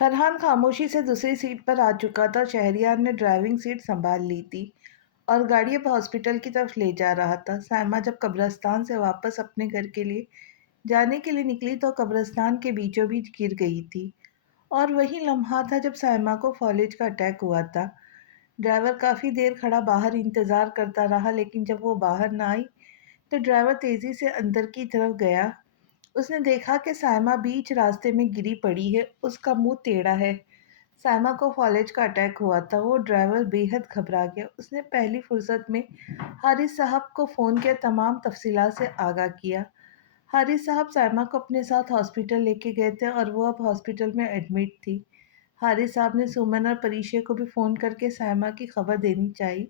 فرحان خاموشی سے دوسری سیٹ پر آ چکا تھا اور شہریار نے ڈرائیونگ سیٹ سنبھال لی تھی اور گاڑی اب ہاسپٹل کی طرف لے جا رہا تھا۔ سائمہ جب قبرستان سے واپس اپنے گھر کے لیے جانے کے لیے نکلی تو قبرستان کے بیچوں بیچ گر گئی تھی، اور وہی لمحہ تھا جب سائمہ کو فالج کا اٹیک ہوا تھا۔ ڈرائیور کافی دیر کھڑا باہر انتظار کرتا رہا، لیکن جب وہ باہر نہ آئی تو ڈرائیور تیزی سے اندر کی طرف گیا۔ اس نے دیکھا کہ سائمہ بیچ راستے میں گری پڑی ہے، اس کا منہ ٹیڑھا ہے۔ سائمہ کو فالج کا اٹیک ہوا تھا۔ وہ ڈرائیور بے حد گھبرا گیا۔ اس نے پہلی فرصت میں حارث صاحب کو فون کیا، تمام تفصیلات سے آگاہ کیا۔ حارث صاحب سائمہ کو اپنے ساتھ ہاسپٹل لے کے گئے تھے اور وہ اب ہاسپٹل میں ایڈمٹ تھی۔ حارث صاحب نے سمن اور پریشے کو بھی فون کر کے سائمہ کی خبر دینی چاہی،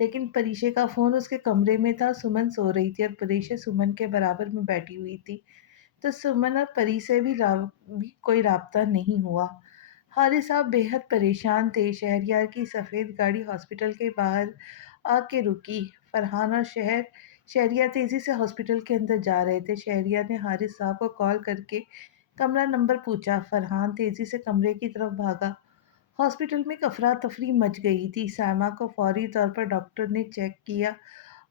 لیکن پریشے کا فون اس کے کمرے میں تھا۔ سمن سو رہی تھی اور پریشے سمن کے برابر میں بیٹھی ہوئی تھی، تو سمن اور پری سے بھی کوئی رابطہ نہیں ہوا۔ حارث صاحب بے حد پریشان تھے۔ شہریار کی سفید گاڑی ہاسپٹل کے باہر آ کے رکی۔ فرحان اور شہریار تیزی سے ہاسپٹل کے اندر جا رہے تھے۔ شہریار نے حارث صاحب کو کال کر کے کمرہ نمبر پوچھا۔ فرحان تیزی سے کمرے کی طرف بھاگا۔ ہاسپٹل میں افراتفری مچ گئی تھی۔ سائمہ کو فوری طور پر ڈاکٹر نے چیک کیا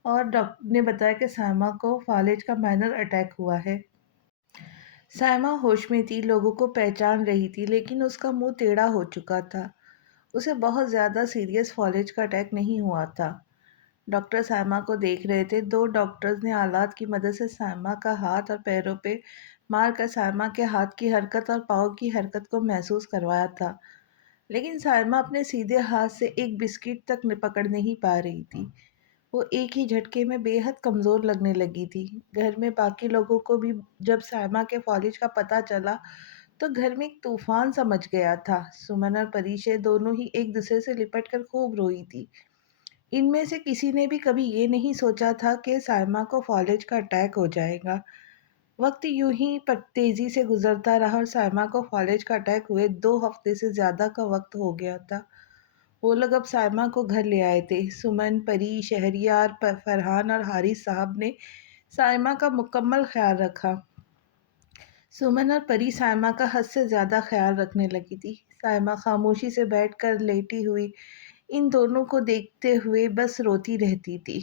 اور ڈاکٹر نے بتایا کہ سائمہ کو فالج کا مائنر اٹیک ہوا ہے۔ سائمہ ہوش میں تھی، لوگوں کو پہچان رہی تھی، لیکن اس کا منہ ٹیڑھا ہو چکا تھا۔ اسے بہت زیادہ سیریس فالج کا اٹیک نہیں ہوا تھا۔ ڈاکٹر سائمہ کو دیکھ رہے تھے۔ دو ڈاکٹرز نے آلات کی مدد سے سائمہ کا ہاتھ اور پیروں پہ مار کر سائمہ کے ہاتھ کی حرکت اور پاؤں کی حرکت کو محسوس کروایا تھا، لیکن سائمہ اپنے سیدھے ہاتھ سے ایک بسکٹ تک پکڑ نہیں پا رہی تھی۔ وہ ایک ہی جھٹکے میں بے حد کمزور لگنے لگی تھی۔ گھر میں باقی لوگوں کو بھی جب سائمہ کے فالج کا پتہ چلا تو گھر میں ایک طوفان سا مچ گیا تھا۔ سمن اور پریشے دونوں ہی ایک دوسرے سے لپٹ کر خوب روئی تھی۔ ان میں سے کسی نے بھی کبھی یہ نہیں سوچا تھا کہ سائمہ کو فالج کا اٹیک ہو جائے گا۔ وقت یوں ہی تیزی سے گزرتا رہا اور سائمہ کو فالج کا اٹیک ہوئے 2 ہفتے سے زیادہ کا وقت ہو گیا تھا۔ وہ لوگ اب سائمہ کو گھر لے آئے تھے۔ سمن، پری، شہریار، فرحان اور حارث صاحب نے سائمہ کا مکمل خیال رکھا۔ سمن اور پری سائمہ کا حد سے زیادہ خیال رکھنے لگی تھی۔ سائمہ خاموشی سے بیٹھ کر لیٹی ہوئی ان دونوں کو دیکھتے ہوئے بس روتی رہتی تھی۔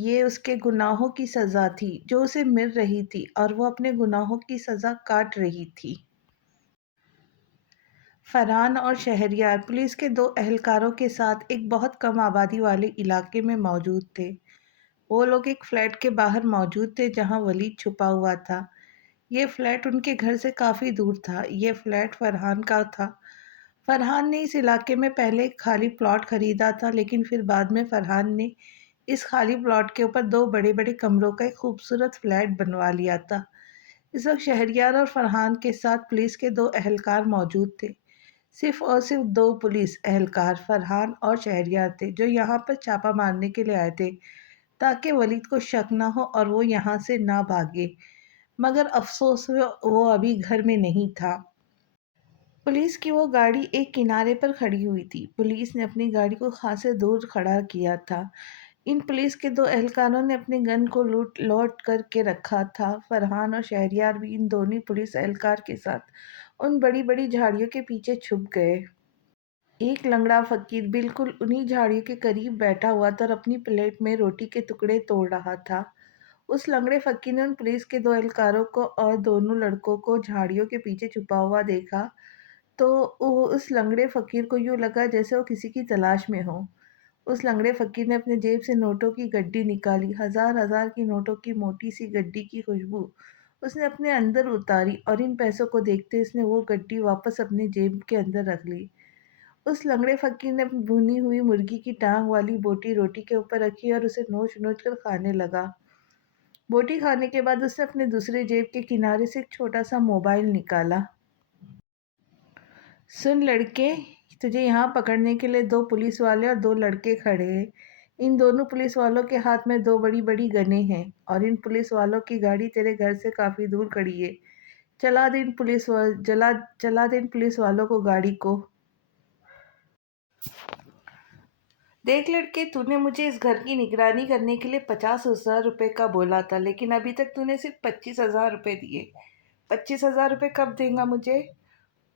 یہ اس کے گناہوں کی سزا تھی جو اسے مل رہی تھی، اور وہ اپنے گناہوں کی سزا کاٹ رہی تھی۔ فرحان اور شہریار پولیس کے 2 اہلکاروں کے ساتھ ایک بہت کم آبادی والے علاقے میں موجود تھے۔ وہ لوگ ایک فلیٹ کے باہر موجود تھے جہاں ولید چھپا ہوا تھا۔ یہ فلیٹ ان کے گھر سے کافی دور تھا۔ یہ فلیٹ فرحان کا تھا۔ فرحان نے اس علاقے میں پہلے ایک خالی پلاٹ خریدا تھا، لیکن پھر بعد میں فرحان نے اس خالی پلاٹ کے اوپر 2 بڑے بڑے کمروں کا ایک خوبصورت فلیٹ بنوا لیا تھا۔ اس وقت شہریار اور فرحان کے ساتھ پولیس کے 2 اہلکار موجود تھے۔ صرف اور صرف 2 پولیس اہلکار، فرحان اور شہریار تھے، جو یہاں پر چھاپہ مارنے کے لیے آئے تھے تاکہ ولید کو شک نہ ہو اور وہ یہاں سے نہ بھاگے، مگر افسوس وہ ابھی گھر میں نہیں تھا۔ پولیس کی وہ گاڑی ایک کنارے پر کھڑی ہوئی تھی۔ پولیس نے اپنی گاڑی کو خاصے دور کھڑا کیا تھا۔ ان پولیس کے 2 اہلکاروں نے اپنے گن کو لوڈ کر کے رکھا تھا۔ فرحان اور شہریار بھی ان دونوں پولیس اہلکار کے ساتھ ان بڑی بڑی جھاڑیوں کے پیچھے چھپ گئے۔ ایک لنگڑا فقیر بالکل انہی جھاڑیوں کے قریب بیٹھا ہوا تھا اور اپنی پلیٹ میں روٹی کے ٹکڑے توڑ رہا تھا۔ اس لنگڑے فقیر نے ان پولیس کے 2 اہلکاروں کو اور دونوں لڑکوں کو جھاڑیوں کے پیچھے چھپا ہوا دیکھا تو اس لنگڑے فقیر کو یوں لگا جیسے وہ کسی کی تلاش میں ہو۔ اس لنگڑے فقیر نے اپنے جیب سے نوٹوں کی گڈی نکالی۔ ہزار ہزار کی نوٹوں کی موٹی سی گڈی کی خوشبو اس نے اپنے اندر اتاری، اور ان پیسوں کو دیکھتے اس نے وہ گڈی واپس اپنے جیب کے اندر رکھ لی۔ اس لنگڑے فقیر نے اپنی بھونی ہوئی مرغی کی ٹانگ والی بوٹی روٹی کے اوپر رکھی اور اسے نوچ نوچ کر کھانے لگا۔ بوٹی کھانے کے بعد اس نے اپنے دوسرے جیب کے کنارے سے ایک چھوٹا سا موبائل نکالا۔ سن لڑکے، تجھے یہاں پکڑنے کے لیے 2 پولیس والے اور 2 لڑکے کھڑے ہیں۔ ان دونوں پولیس والوں کے ہاتھ میں 2 بڑی بڑی گنیں ہیں، اور ان پولیس والوں کی گاڑی تیرے گھر سے کافی دور کھڑی ہے۔ چلا دے ان پولیس والوں کو گاڑی کو۔ دیکھ لڑکے، تو نے مجھے اس گھر کی نگرانی کرنے کے لیے 50,000 روپے کا بولا تھا، لیکن ابھی تک تو نے صرف 25,000 روپے دیے۔ 25,000 روپے کب دیں گا مجھے؟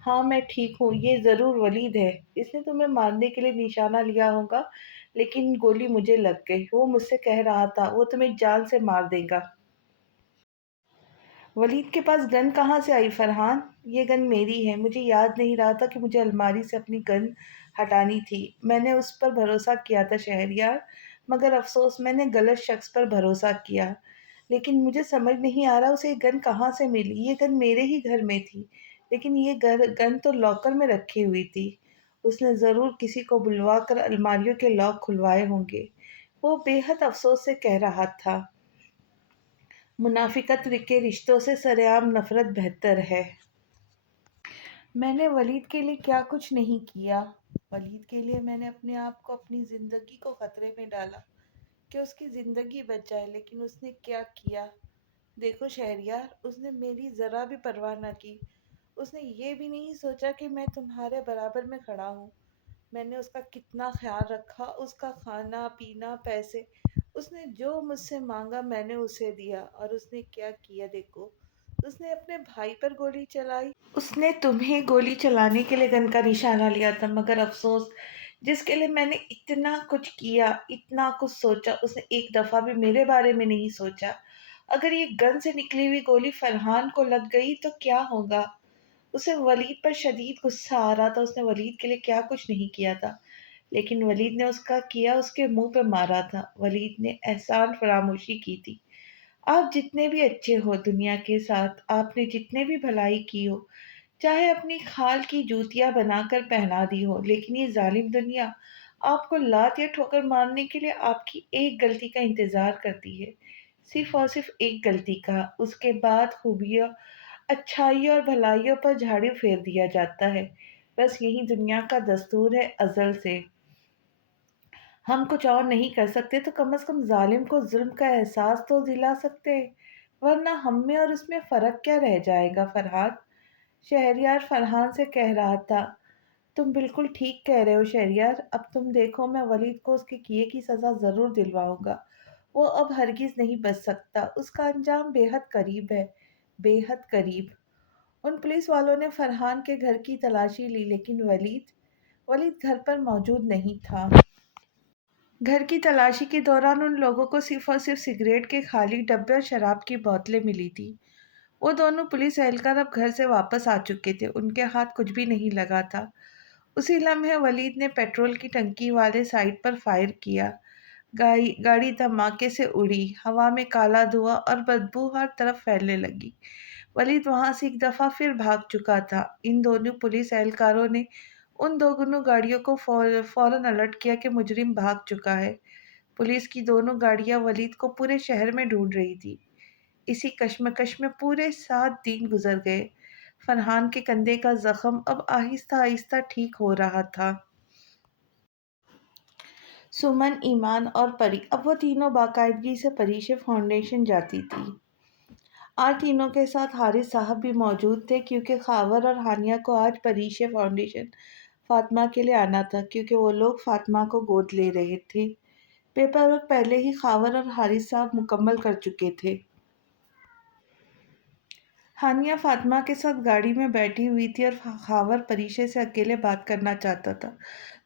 ہاں میں ٹھیک ہوں، یہ ضرور ولید ہے۔ اس نے تمہیں مارنے کے لیے نشانہ لیا ہوگا، لیکن گولی مجھے لگ گئی۔ وہ مجھ سے کہہ رہا تھا وہ تمہیں جان سے مار دے گا۔ ولید کے پاس گن کہاں سے آئی فرحان؟ یہ گن میری ہے، مجھے یاد نہیں رہا تھا کہ مجھے الماری سے اپنی گن ہٹانی تھی۔ میں نے اس پر بھروسہ کیا تھا شہریار، مگر افسوس میں نے غلط شخص پر بھروسہ کیا۔ لیکن مجھے سمجھ نہیں آ رہا اسے یہ گن کہاں سے ملی۔ یہ گن میرے ہی گھر میں تھی، لیکن یہ گن تو لاکر میں رکھی ہوئی تھی۔ اس نے ضرور کسی کو بلوا کر الماریوں کے لاک کھلوائے ہوں گے، وہ بے حد افسوس سے کہہ رہا تھا۔ منافقت کے رشتوں سے سرعام نفرت بہتر ہے۔ میں نے ولید کے لیے کیا کچھ نہیں کیا۔ ولید کے لیے میں نے اپنے آپ کو، اپنی زندگی کو خطرے میں ڈالا کہ اس کی زندگی بچ جائے، لیکن اس نے کیا کیا؟ دیکھو شہریار، اس نے میری ذرا بھی پرواہ نہ کی۔ اس نے یہ بھی نہیں سوچا کہ میں تمہارے برابر میں کھڑا ہوں۔ میں نے اس کا کتنا خیال رکھا، اس کا کھانا پینا، پیسے۔ اس نے جو مجھ سے مانگا میں نے اسے دیا، اور اس نے کیا کیا دیکھو، اس نے اپنے بھائی پر گولی چلائی۔ اس نے تمہیں گولی چلانے کے لیے گن کا نشانہ لیا تھا، مگر افسوس جس کے لیے میں نے اتنا کچھ کیا، اتنا کچھ سوچا، اس نے ایک دفعہ بھی میرے بارے میں نہیں سوچا۔ اگر یہ گن سے نکلی ہوئی گولی فرحان کو لگ گئی تو کیا ہوگا؟ اسے ولید پر شدید غصہ آ رہا تھا۔ اس نے ولید کے لیے کیا کچھ نہیں کیا تھا، لیکن ولید نے اس کا کیا اس کے منہ پہ مارا تھا۔ ولید نے احسان فراموشی کی تھی۔ آپ جتنے بھی اچھے ہو دنیا کے ساتھ، آپ نے جتنے بھی بھلائی کی ہو، چاہے اپنی کھال کی جوتیاں بنا کر پہنا دی ہو، لیکن یہ ظالم دنیا آپ کو لات یا ٹھوکر مارنے کے لیے آپ کی ایک غلطی کا انتظار کرتی ہے، صرف اور صرف ایک غلطی کا۔ اس کے بعد خوبیوں، اچھائیوں اور بھلائیوں پر جھاڑو پھیر دیا جاتا ہے۔ بس یہی دنیا کا دستور ہے ازل سے۔ ہم کچھ اور نہیں کر سکتے تو کم از کم ظالم کو ظلم کا احساس تو دلا سکتے، ورنہ ہم میں اور اس میں فرق کیا رہ جائے گا فرحان؟ شہریار فرحان سے کہہ رہا تھا۔ تم بالکل ٹھیک کہہ رہے ہو شہریار، اب تم دیکھو میں ولید کو اس کے کیے کی سزا ضرور دلواؤں گا۔ وہ اب ہرگز نہیں بچ سکتا، اس کا انجام بے حد قریب ہے، بے حد قریب۔ ان پولیس والوں نے فرحان کے گھر کی تلاشی لی، لیکن ولید گھر پر موجود نہیں تھا۔ گھر کی تلاشی کے دوران ان لوگوں کو صرف اور صرف سگریٹ کے خالی ڈبے اور شراب کی بوتلیں ملی تھی۔ وہ دونوں پولیس اہلکار اب گھر سے واپس آ چکے تھے، ان کے ہاتھ کچھ بھی نہیں لگا تھا۔ اسی لمحے ولید نے پیٹرول کی ٹنکی والے سائڈ پر فائر کیا۔ گاڑی دھماکے سے اڑی، ہوا میں کالا دھواں اور بدبو ہر طرف پھیلنے لگی۔ ولید وہاں سے ایک دفعہ پھر بھاگ چکا تھا۔ ان دونوں پولیس اہلکاروں نے ان دونوں گاڑیوں کو فوراً الرٹ کیا کہ مجرم بھاگ چکا ہے۔ پولیس کی دونوں گاڑیاں ولید کو پورے شہر میں ڈھونڈ رہی تھی۔ اسی کشمکش میں پورے 7 دن گزر گئے۔ فرحان کے کندھے کا زخم اب آہستہ آہستہ ٹھیک ہو رہا تھا۔ سمن، ایمان اور پری، اب وہ تینوں باقاعدگی سے پریشے فاؤنڈیشن جاتی تھی۔ آج تینوں کے ساتھ حارث صاحب بھی موجود تھے، کیونکہ خاور اور ہانیہ کو آج پریشے فاؤنڈیشن فاطمہ کے لیے آنا تھا، کیونکہ وہ لوگ فاطمہ کو گود لے رہے تھے۔ پیپر ورک پہلے ہی خاور اور حارث صاحب مکمل کر چکے تھے۔ ہانیہ فاطمہ کے ساتھ گاڑی میں بیٹھی ہوئی تھی اور خاور پریشے سے اکیلے بات کرنا چاہتا تھا،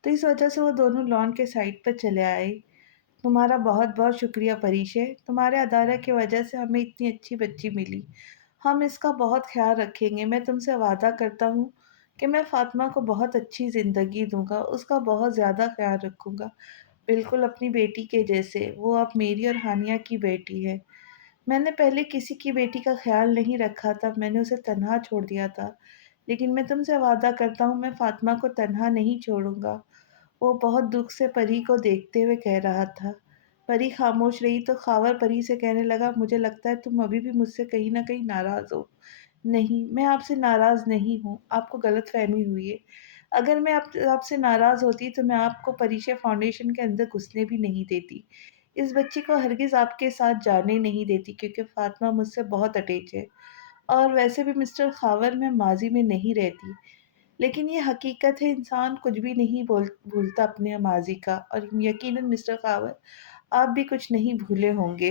تو اس وجہ سے وہ دونوں لان کے سائڈ پر چلے آئے۔ تمہارا بہت بہت شکریہ پریشے، تمہارے ادارہ کی وجہ سے ہمیں اتنی اچھی بچی ملی۔ ہم اس کا بہت خیال رکھیں گے۔ میں تم سے وعدہ کرتا ہوں کہ میں فاطمہ کو بہت اچھی زندگی دوں گا، اس کا بہت زیادہ خیال رکھوں گا، بالکل اپنی بیٹی کے جیسے۔ وہ اب میری اور ہانیہ کی بیٹی ہے۔ میں نے پہلے کسی کی بیٹی کا خیال نہیں رکھا تھا، میں نے اسے تنہا چھوڑ دیا تھا، لیکن میں تم سے وعدہ کرتا ہوں میں فاطمہ کو تنہا نہیں چھوڑوں گا۔ وہ بہت دکھ سے پری کو دیکھتے ہوئے کہہ رہا تھا۔ پری خاموش رہی تو خاور پری سے کہنے لگا، مجھے لگتا ہے تم ابھی بھی مجھ سے کہیں نہ کہیں ناراض ہو۔ نہیں، میں آپ سے ناراض نہیں ہوں، آپ کو غلط فہمی ہوئی ہے۔ اگر میں آپ سے ناراض ہوتی تو میں آپ کو پریشے فاؤنڈیشن کے اندر گھسنے بھی نہیں دیتی، اس بچی کو ہرگز آپ کے ساتھ جانے نہیں دیتی، کیونکہ فاطمہ مجھ سے بہت اٹیچ ہے۔ اور ویسے بھی مسٹر خاور میں ماضی میں نہیں رہتی، لیکن یہ حقیقت ہے انسان کچھ بھی نہیں بھولتا اپنے ماضی کا، اور یقیناً مسٹر خاور آپ بھی کچھ نہیں بھولے ہوں گے۔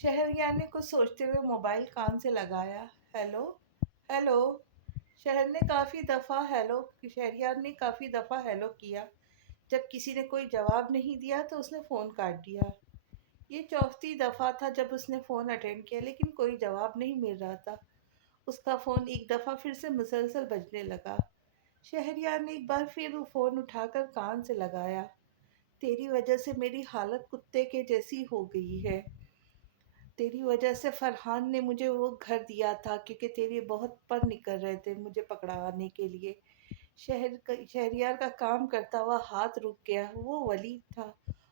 شہریار نے کچھ سوچتے ہوئے موبائل کان سے لگایا۔ Hello, hello. شہریار نے کافی دفعہ ہیلو کیا۔ جب کسی نے کوئی جواب نہیں دیا تو اس نے فون کاٹ دیا۔ یہ چوتھی دفعہ تھا جب اس نے فون اٹینڈ کیا لیکن کوئی جواب نہیں مل رہا تھا۔ اس کا فون ایک دفعہ پھر سے مسلسل بجنے لگا۔ شہریار نے ایک بار پھر وہ فون اٹھا کر کان سے لگایا۔ تیری وجہ سے میری حالت کتے کے جیسی ہو گئی ہے۔ تیری وجہ سے فرحان نے مجھے وہ گھر دیا تھا کیونکہ تیرے بہت پر نکل رہے تھے مجھے پکڑانے کے لیے۔ شہریار کا کام کرتا ہوا ہاتھ رک گیا۔ وہ ولید تھا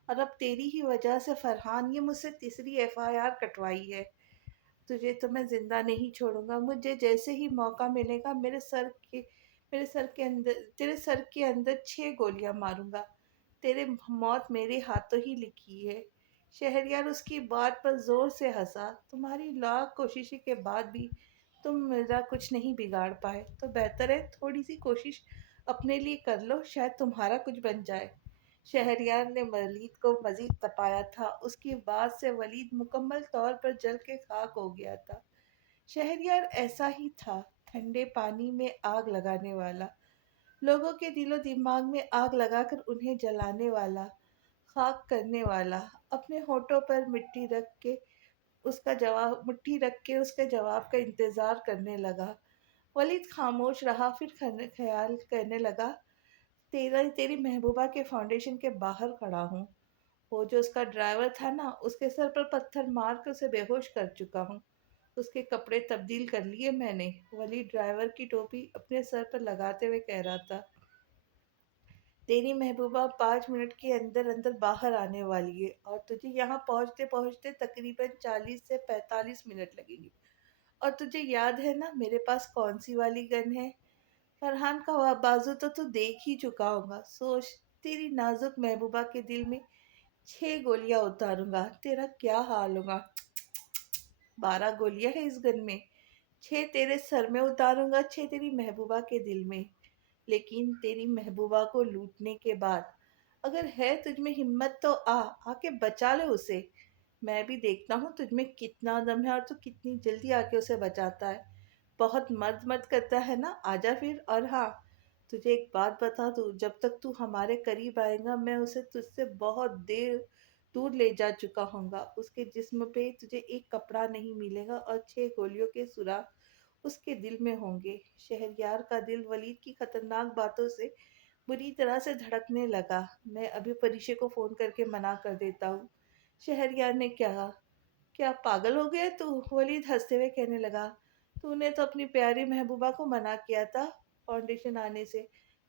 اور اب تیری ہی وجہ سے فرحان یہ مجھ سے تیسری ایف آئی آر کٹوائی ہے۔ تجھے تو میں زندہ نہیں چھوڑوں گا۔ مجھے جیسے ہی موقع ملے گا تیرے سر کے اندر 6 گولیاں ماروں گا۔ تیرے موت میرے ہاتھوں ہی لکھی ہے۔ شہریار اس کی بات پر زور سے ہنسا۔ تمہاری لاکھ کوششیں کے بعد بھی تم میرا کچھ نہیں بگاڑ پائے تو بہتر ہے تھوڑی سی کوشش اپنے لیے کر لو، شاید تمہارا کچھ بن جائے۔ شہریار نے ولید کو مزید تپایا تھا۔ اس کی بات سے ولید مکمل طور پر جل کے خاک ہو گیا تھا۔ شہریار ایسا ہی تھا، ٹھنڈے پانی میں آگ لگانے والا، لوگوں کے دل و دماغ میں آگ لگا کر انہیں جلانے والا، خاک کرنے والا۔ اپنے ہونٹوں پر مٹی رکھ کے اس کا جواب کا انتظار کرنے لگا۔ ولید خاموش رہا، پھر خیال کرنے لگا، تیری محبوبہ کے فاؤنڈیشن کے باہر کھڑا ہوں۔ وہ جو اس کا ڈرائیور تھا نا، اس کے سر پر پتھر مار کر اسے بے ہوش کر چکا ہوں۔ اس کے کپڑے تبدیل کر لیے میں نے۔ ولید ڈرائیور کی ٹوپی اپنے سر پر لگاتے ہوئے کہہ رہا تھا۔ تیری محبوبہ 5 منٹ کے اندر اندر باہر آنے والی ہے اور تجھے یہاں پہنچتے پہنچتے تقریباً 40 سے 45 منٹ لگیں گے۔ اور تجھے یاد ہے نا میرے پاس کون سی والی گن ہے؟ فرحان کا بازو تو دیکھ ہی چکا ہوگا۔ سوچ، تیری نازک محبوبہ کے دل میں 6 گولیاں اتاروں گا، تیرا کیا حال ہوگا؟ 12 گولیاں ہیں اس گن میں، 6 تیرے سر میں اتاروں گا، 6 تیری محبوبہ کے دل میں۔ لیکن تیری محبوبہ کو لوٹنے کے بعد اگر ہے تجھ میں ہمت تو آ کے بچا لے اسے۔ میں بھی دیکھتا ہوں تجھ میں کتنا دم ہے اور تو کتنی جلدی آ کے اسے بچاتا ہے۔ بہت مرد کرتا ہے نا، آجا پھر۔ اور ہاں، تجھے ایک بات بتا دوں، جب تک تو ہمارے قریب آئے گا میں اسے تجھ سے بہت دور لے جا چکا ہوں گا۔ اس کے جسم پہ تجھے ایک کپڑا نہیں ملے گا اور 6 گولیوں کے سوراخ اس کے دل میں ہوں گے۔ شہریار کا دل ولید کی خطرناک باتوں سے بری طرح سے دھڑکنے لگا۔ میں ابھی پریشے کو فون کر کے منع کر دیتا ہوں۔ شہریار نے کہا، کیا پاگل ہو گیا تو؟ ولید ہنستے ہوئے کہنے لگا، تو نے تو اپنی پیاری محبوبہ کو منع کیا تھا فاؤنڈیشن آنے سے۔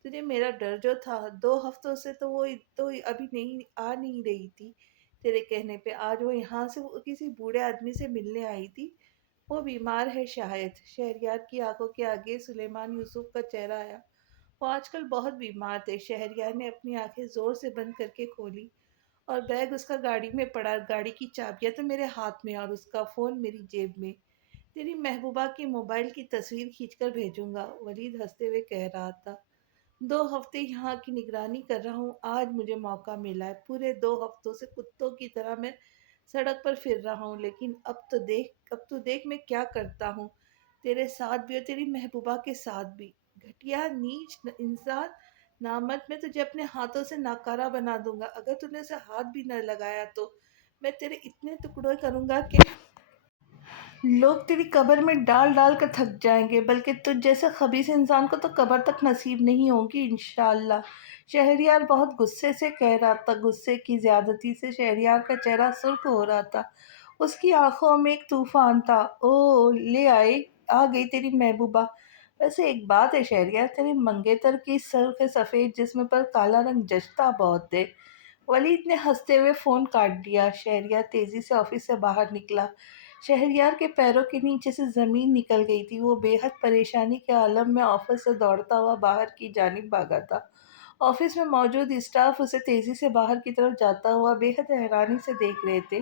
تجھے میرا ڈر جو تھا 2 ہفتوں سے تو وہ تو ابھی نہیں رہی تھی تیرے کہنے پہ۔ آج وہ یہاں سے کسی بوڑھے آدمی سے ملنے آئی تھی، وہ بیمار ہے شاید۔ شہریار کی آنکھوں کے آگے سلیمان یوسف کا چہرہ آیا۔ وہ آج کل بہت بیمار تھے۔ شہریار نے اپنی آنکھیں زور سے بند کر کے کھولی اور بیگ اس کا گاڑی میں پڑا۔ گاڑی کی چابیاں تو میرے ہاتھ میں اور اس کا فون میری جیب میں۔ تیری محبوبہ کی موبائل کی تصویر کھینچ کر بھیجوں گا، ولید ہنستے ہوئے کہہ رہا تھا۔ 2 ہفتے یہاں کی نگرانی کر رہا ہوں، آج مجھے موقع ملا ہے۔ پورے 2 ہفتوں سے کتوں کی طرح میں سڑک پر پھر رہا ہوں، لیکن اب تو دیکھ میں کیا کرتا ہوں، تیرے ساتھ بھی اور تیری محبوبہ کے ساتھ بھی۔ گھٹیا، نیچ انسان، نامرد، میں تجھے اپنے ہاتھوں سے ناکارہ بنا دوں گا۔ اگر تو نے اسے ہاتھ بھی نہ لگایا تو میں تیرے اتنے ٹکڑے کروں گا کہ لوگ تیری قبر میں ڈال ڈال کر تھک جائیں گے، بلکہ تجھ جیسے خبیث انسان کو تو قبر تک نصیب نہیں ہوگی انشاءاللہ۔ شہریار بہت غصے سے کہہ رہا تھا۔ غصے کی زیادتی سے شہریار کا چہرہ سرخ ہو رہا تھا۔ اس کی آنکھوں میں ایک طوفان تھا۔ آ گئی تیری محبوبہ۔ ویسے ایک بات ہے شہریار، تیرے منگیتر کی سرخ سفید جسم پر کالا رنگ جچتا بہت ہے۔ ولید نے ہنستے ہوئے فون کاٹ دیا۔ شہریار تیزی سے آفس سے باہر نکلا۔ شہریار کے پیروں کے نیچے سے زمین نکل گئی تھی۔ وہ بے حد پریشانی کے عالم میں آفس سے دوڑتا ہوا باہر کی جانب بھاگا تھا۔ آفس میں موجود اسٹاف اسے تیزی سے باہر کی طرف جاتا ہوا بے حد حیرانی سے دیکھ رہے تھے۔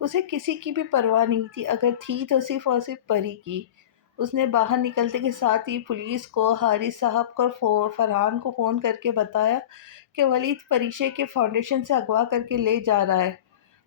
اسے کسی کی بھی پرواہ نہیں تھی، اگر تھی تو صرف اور صرف پری کی۔ اس نے باہر نکلتے کے ساتھ ہی پولیس کو، حارث صاحب کو اور فرحان کو فون کر کے بتایا کہ ولید پریشے کے فاؤنڈیشن سے اغوا کر کے لے جا رہا ہے۔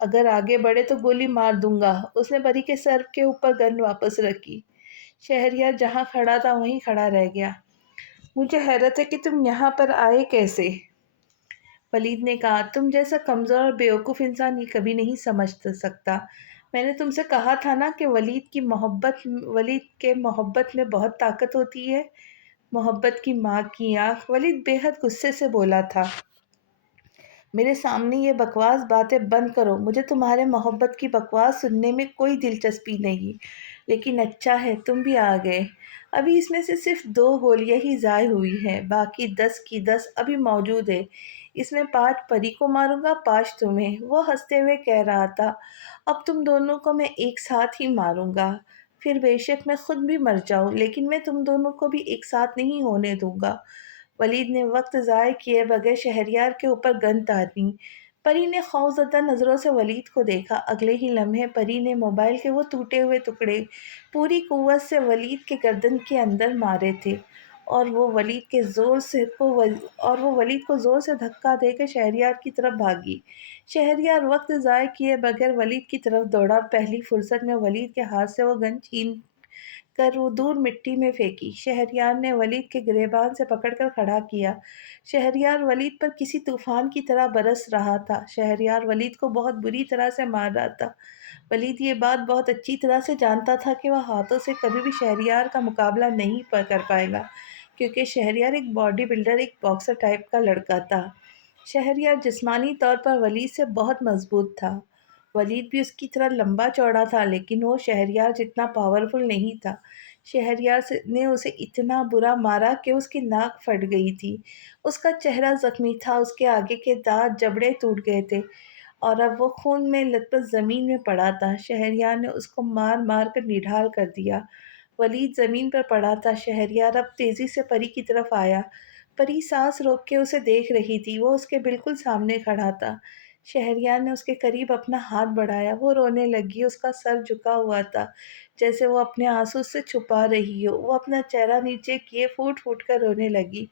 اگر آگے بڑھے تو گولی مار دوں گا۔ اس نے پری کے سر کے اوپر گن واپس رکھی۔ شہریار جہاں کھڑا تھا وہیں کھڑا رہ گیا۔ مجھے حیرت ہے کہ تم یہاں پر آئے کیسے؟ ولید نے کہا، تم جیسا کمزور اور بیوقوف انسان یہ کبھی نہیں سمجھ سکتا۔ میں نے تم سے کہا تھا نا کہ ولید کے محبت میں بہت طاقت ہوتی ہے۔ محبت کی ماں کی آنکھ۔ ولید بے حد غصے سے بولا تھا، میرے سامنے یہ بکواس باتیں بند کرو، مجھے تمہارے محبت کی بکواس سننے میں کوئی دلچسپی نہیں۔ لیکن اچھا ہے تم بھی آ گئے۔ ابھی اس میں سے صرف 2 گولیاں ہی ضائع ہوئی ہیں، باقی 10 کی 10 ابھی موجود ہے۔ اس میں 5 پری کو ماروں گا، 5 تمہیں۔ وہ ہنستے ہوئے کہہ رہا تھا، اب تم دونوں کو میں ایک ساتھ ہی ماروں گا۔ پھر بے شک میں خود بھی مر جاؤں، لیکن میں تم دونوں کو بھی ایک ساتھ نہیں ہونے دوں گا۔ ولید نے وقت ضائع کیے بغیر شہریار کے اوپر گن تانی۔ پری نے خوفزدہ نظروں سے ولید کو دیکھا۔ اگلے ہی لمحے پری نے موبائل کے وہ ٹوٹے ہوئے ٹکڑے پوری قوت سے ولید کے گردن کے اندر مارے تھے اور وہ ولید کو زور سے دھکا دے کر شہریار کی طرف بھاگی۔ شہریار وقت ضائع کیے بغیر ولید کی طرف دوڑا اور پہلی فرصت میں ولید کے ہاتھ سے وہ گن چھین کر وہ دور مٹی میں پھینکی۔ شہریار نے ولید کے گریبان سے پکڑ کر کھڑا کیا۔ شہریار ولید پر کسی طوفان کی طرح برس رہا تھا۔ شہریار ولید کو بہت بری طرح سے مار رہا تھا۔ ولید یہ بات بہت اچھی طرح سے جانتا تھا کہ وہ ہاتھوں سے کبھی بھی شہریار کا مقابلہ نہیں کر پائے گا، کیونکہ شہریار ایک باڈی بلڈر، ایک باکسر ٹائپ کا لڑکا تھا۔ شہریار جسمانی طور پر ولید سے بہت مضبوط تھا۔ ولید بھی اس کی طرح لمبا چوڑا تھا، لیکن وہ شہریار جتنا پاورفل نہیں تھا۔ شہریار نے اسے اتنا برا مارا کہ اس کی ناک پھٹ گئی تھی، اس کا چہرہ زخمی تھا، اس کے آگے کے دانت جبڑے ٹوٹ گئے تھے اور اب وہ خون میں لت پت زمین میں پڑا تھا۔ شہریار نے اس کو مار مار کر نڈھال کر دیا۔ ولید زمین پر پڑا تھا۔ شہریار اب تیزی سے پری کی طرف آیا۔ پری سانس روک کے اسے دیکھ رہی تھی، وہ اس کے بالکل سامنے کھڑا تھا۔ شہریار نے اس کے قریب اپنا ہاتھ بڑھایا، وہ رونے لگی، اس کا سر جھکا ہوا تھا جیسے وہ اپنے آنسو سے چھپا رہی ہو۔ وہ اپنا چہرہ نیچے کیے پھوٹ پھوٹ کر رونے لگی۔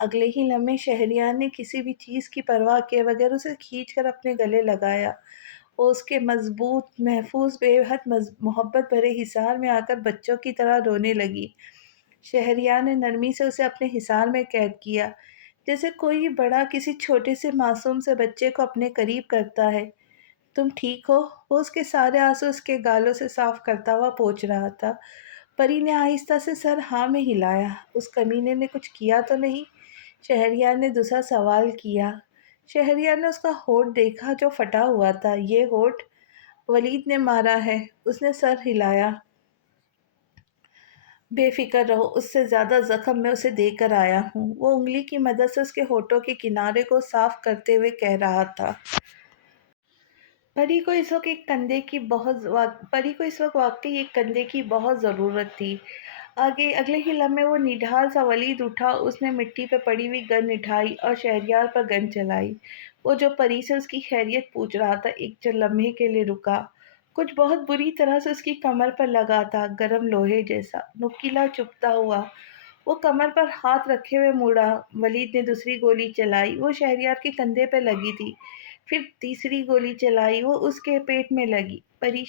اگلے ہی لمحے شہریار نے کسی بھی چیز کی پرواہ کیے بغیر اسے کھینچ کر اپنے گلے لگایا۔ وہ اس کے مضبوط، محفوظ، بے حد محبت بھرے حصار میں آ کر بچوں کی طرح رونے لگی۔ شہریار نے نرمی سے اسے اپنے حصار میں قید کیا، جیسے کوئی بڑا کسی چھوٹے سے معصوم سے بچے کو اپنے قریب کرتا ہے۔ تم ٹھیک ہو؟ وہ اس کے سارے آنسو اس کے گالوں سے صاف کرتا ہوا پوچھ رہا تھا۔ پری نے آہستہ سے سر ہاں میں ہلایا۔ اس کمینے نے کچھ کیا تو نہیں؟ شہریار نے دوسرا سوال کیا۔ شہریار نے اس کا ہونٹ دیکھا جو پھٹا ہوا تھا۔ یہ ہونٹ ولید نے مارا ہے، اس نے سر ہلایا۔ بے فکر رہو، اس سے زیادہ زخم میں اسے دے کر آیا ہوں، وہ انگلی کی مدد سے اس کے ہونٹوں کے کنارے کو صاف کرتے ہوئے کہہ رہا تھا۔ پری کو اس وقت واقعی ایک کندھے کی بہت ضرورت تھی۔ اگلے ہی لمحے وہ نڈھال سا ولید اٹھا، اس نے مٹی پہ پڑی ہوئی گن اٹھائی اور شہریار پر گن چلائی۔ وہ جو پری سے اس کی خیریت پوچھ رہا تھا ایک لمحے کے لیے رکا۔ کچھ بہت بری طرح سے اس کی کمر پر لگا تھا، گرم لوہے جیسا، نوکیلا چبھتا ہوا۔ وہ کمر پر ہاتھ رکھے ہوئے مڑا۔ ولید نے دوسری گولی چلائی، وہ شہریار کے کندھے پہ لگی تھی۔ پھر تیسری گولی چلائی، وہ اس کے پیٹ میں لگی۔ پری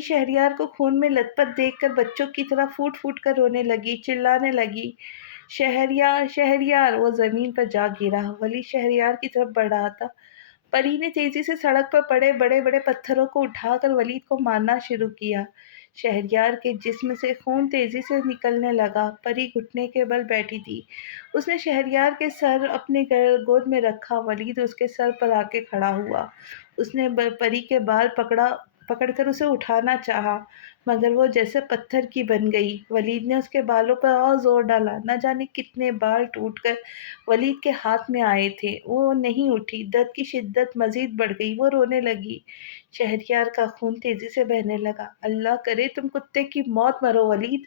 شہریار کو خون میں لت پت دیکھ کر بچوں کی طرح پھوٹ پھوٹ کر رونے لگی، چلانے لگی، شہریار شہریار! وہ زمین پر جا گرا۔ ولید شہریار کی طرف بڑھ رہا تھا۔ پری نے تیزی سے سڑک پر پڑے بڑے بڑے پتھروں کو اٹھا کر ولید کو مارنا شروع کیا۔ شہریار کے جسم سے خون تیزی سے نکلنے لگا۔ پری گھٹنے کے بل بیٹھی تھی، اس نے شہریار کے سر اپنے گود میں رکھا۔ ولید اس کے سر پر آ کے کھڑا ہوا۔ اس نے پری کے بال پکڑ کر اسے اٹھانا چاہا، مگر وہ جیسے پتھر کی بن گئی۔ ولید نے اس کے بالوں پر اور زور ڈالا، نہ جانے کتنے بال ٹوٹ کر ولید کے ہاتھ میں آئے تھے۔ وہ نہیں اٹھی، درد کی شدت مزید بڑھ گئی، وہ رونے لگی۔ شہریار کا خون تیزی سے بہنے لگا۔ اللہ کرے تم کتے کی موت مرو ولید،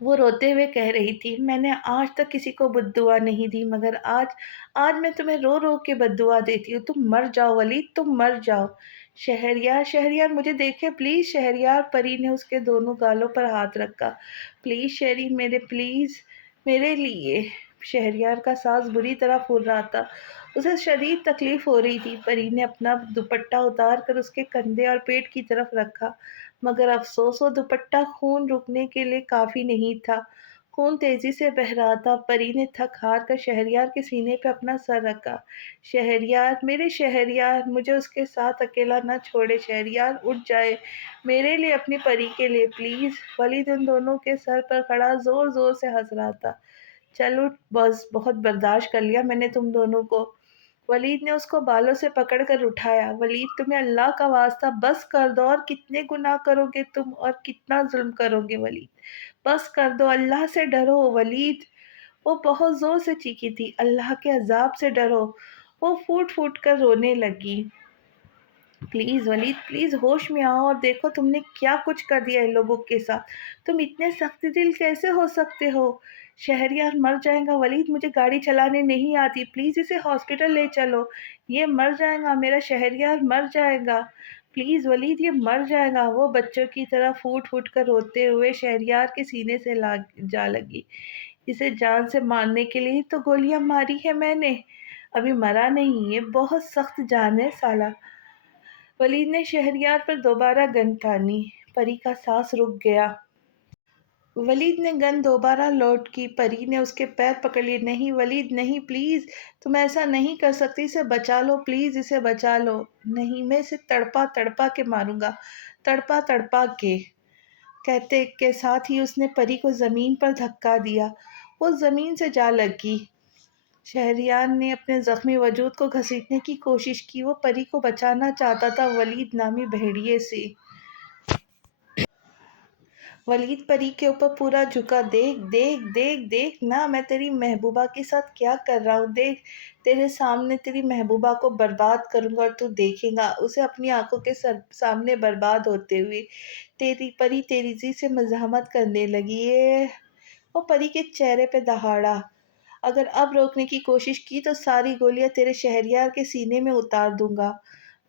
وہ روتے ہوئے کہہ رہی تھی۔ میں نے آج تک کسی کو بد دعا نہیں دی، مگر آج میں تمہیں رو رو کے بد دعا دیتی ہوں۔ تم مر جاؤ ولید، تم مر جاؤ۔ شہریار مجھے دیکھے پلیز شہریار! پری نے اس کے دونوں گالوں پر ہاتھ رکھا۔ پلیز شیری، پلیز میرے لیے، شہریار کا سانس بری طرح پھول رہا تھا، اسے شدید تکلیف ہو رہی تھی۔ پری نے اپنا دوپٹہ اتار کر اس کے کندھے اور پیٹ کی طرف رکھا، مگر افسوس وہ دوپٹہ خون رکنے کے لیے کافی نہیں تھا۔ خون تیزی سے بہہ رہا تھا۔ پری نے تھک ہار کر شہریار کے سینے پہ اپنا سر رکھا۔ شہریار، میرے شہریار، مجھے اس کے ساتھ اکیلا نہ چھوڑے۔ شہریار اٹھ جائے، میرے لیے، اپنی پری کے لیے، پلیز۔ ولید ان دونوں کے سر پر کھڑا زور زور سے ہنس رہا تھا۔ چل اٹھ، بس بہت برداشت کر لیا میں نے تم دونوں کو۔ ولید نے اس کو بالوں سے پکڑ کر اٹھایا۔ ولید، تمہیں اللہ کا واسطہ بس کر دو، اور کتنے گناہ کرو گے تم، اور کتنا ظلم کرو گے ولید، بس کر دو، اللہ سے ڈرو ولید۔ وہ بہت زور سے چیخی تھی، اللہ کے عذاب سے ڈرو۔ وہ پھوٹ پھوٹ کر رونے لگی۔ پلیز ولید، پلیز ہوش میں آؤ اور دیکھو تم نے کیا کچھ کر دیا ان لوگوں کے ساتھ، تم اتنے سخت دل کیسے ہو سکتے ہو؟ شہریار مر جائے گا ولید، مجھے گاڑی چلانے نہیں آتی، پلیز اسے ہاسپٹل لے چلو، یہ مر جائے گا، میرا شہریار مر جائے گا، پلیز ولید یہ مر جائے گا۔ وہ بچوں کی طرح پھوٹ پھوٹ کر روتے ہوئے شہریار کے سینے سے جا لگی۔ اسے جان سے مارنے کے لیے تو گولیاں ماری ہے میں نے، ابھی مرا نہیں، یہ بہت سخت جان ہے سالہ۔ ولید نے شہریار پر دوبارہ گن تانی۔ پری کا سانس رک گیا۔ ولید نے گن دوبارہ لوڈ کی۔ پری نے اس کے پیر پکڑ لیے۔ نہیں ولید، نہیں، پلیز، تم ایسا نہیں کر سکتی، اسے بچا لو، پلیز اسے بچا لو۔ نہیں، میں اسے تڑپا تڑپا کے ماروں گا، تڑپا تڑپا کے۔ کہتے کے ساتھ ہی اس نے پری کو زمین پر دھکا دیا۔ وہ زمین سے جا لگی۔ شہریار نے اپنے زخمی وجود کو گھسیٹنے کی کوشش کی۔ وہ پری کو بچانا چاہتا تھا ولید نامی بھیڑیے سے۔ ولید پری کے اوپر پورا جھکا۔ دیکھ دیکھ دیکھ دیکھ نا، میں تیری محبوبہ کے ساتھ کیا کر رہا ہوں، دیکھ، تیرے سامنے تیری محبوبہ کو برباد کروں گا، اور تو دیکھے گا اسے اپنی آنکھوں کے سامنے برباد ہوتے ہوئے۔ تیری پری تیزی سے مزاحمت کرنے لگی۔ وہ پری کے چہرے پہ دہاڑا۔ اگر اب روکنے کی کوشش کی تو ساری گولیاں تیرے شہریار کے سینے میں اتار دوں گا۔